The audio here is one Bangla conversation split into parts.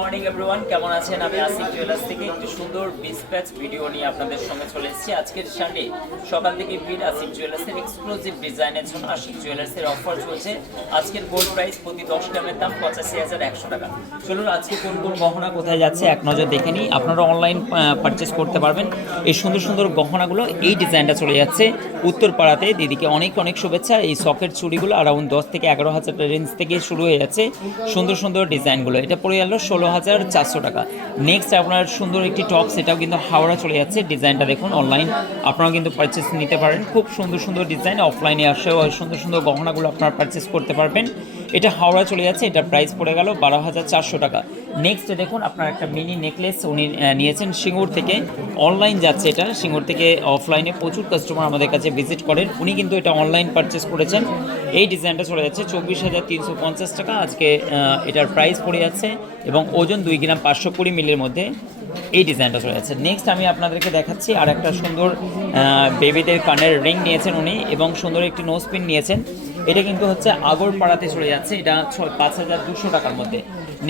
মর্নিং এভরিওয়ান, কেমন আছেন? আমি আসিফ জুয়েলার্স থেকে একটি সুন্দর ডিসপ্যাচ ভিডিও নিয়ে আপনাদের সঙ্গে চলে এসেছি। আজকের সানডে সকাল থেকে ভিড় আসিফ জুয়েলার্সের এক্সক্লুসিভ ডিজাইনের জন্য। আসিফ জুয়েলার্সের অফার চলছে। আজকের গোল্ড প্রাইস প্রতি 10 গ্রামের দাম 85,100 টাকা। চলুন আজকে কোন কোন গহনা কোথায় যাচ্ছে এক নজর দেখে নিই। আপনারা অনলাইন পারচেস করতে পারবেন। এই সুন্দর সুন্দর গহনাগুলো, এই ডিজাইনটা চলে যাচ্ছে উত্তরপাড়াতে। দিদিকে অনেক অনেক শুভেচ্ছা। এই সকেট চুড়িগুলো অ্যারাউন্ড 10 থেকে 11,000 রেঞ্জ থেকে শুরু হয়ে যাচ্ছে সুন্দর সুন্দর ডিজাইনগুলো। এটা পড়ে গেল 16,400 টাকা। নেক্সট আপনার সুন্দর একটি টপ, সেটাও কিন্তু হাওড়া চলে যাচ্ছে। ডিজাইনটা দেখুন, অনলাইন আপনারাও কিন্তু পারচেস নিতে পারেন। খুব সুন্দর সুন্দর ডিজাইন, অফলাইনে আসেও সুন্দর সুন্দর গহনাগুলো আপনারা পারচেস করতে পারবেন। এটা হাওড়া চলে যাচ্ছে। এটার প্রাইস পড়ে গেল 12,400 টাকা। নেক্সট দেখুন, আপনার একটা মিনি নেকলেস উনি নিয়েছেন সিঙ্গুর থেকে। অনলাইন যাচ্ছে এটা সিঙ্গুর থেকে। অফলাইনে প্রচুর কাস্টমার আমাদের কাছে ভিজিট করেন, উনি কিন্তু এটা অনলাইন পারচেস করেছেন। এই ডিজাইনটা চলে যাচ্ছে 24,350 টাকা। আজকে এটার প্রাইস পড়ে যাচ্ছে এবং ওজন 2 গ্রাম 520 মিলির মধ্যে এই ডিজাইনটা চলে যাচ্ছে। নেক্সট আমি আপনাদেরকে দেখাচ্ছি আর একটা সুন্দর বেবিদের কানের রিং নিয়েছেন উনি, এবং সুন্দর একটি নোজ পিন নিয়েছেন। এটা কিন্তু হচ্ছে আগরপাড়াতে চলে যাচ্ছে। এটা 5,200 টাকার মধ্যে।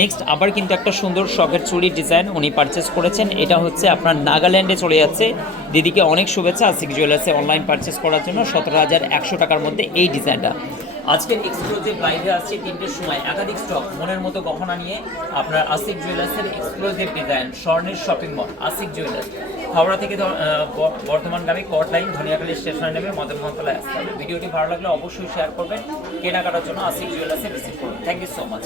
নেক্সট আবার কিন্তু একটা সুন্দর শখের চুড়ির ডিজাইন উনি পারচেস করেছেন। এটা হচ্ছে আপনার নাগাল্যান্ডে চলে যাচ্ছে। দিদিকে অনেক শুভেচ্ছা আসিক জুয়েলার্সে অনলাইন পারচেস করার জন্য। 17,100 টাকার মধ্যে এই ডিজাইনটা। আজকের এক্সক্লুসিভ লাইভে আসছে 3টের সময়। একাধিক স্টক মনের মতো গহনা নিয়ে আপনার আসিক জুয়েলার্সের এক্সক্লুসিভ ডিজাইন। স্বর্ণের shopping mall Asik jewellers, Howrah থেকে বর্ধমানগামী কট লাইন ধনিয়াখালী স্টেশনে নেমে মদন মোহনতলায় আসতে হবে। ভিডিওটি ভালো লাগলে অবশ্যই শেয়ার করবেন। কেনাকাটার জন্য আসিক জুয়েলার্সে ভিজিট করুন। Thank you so much.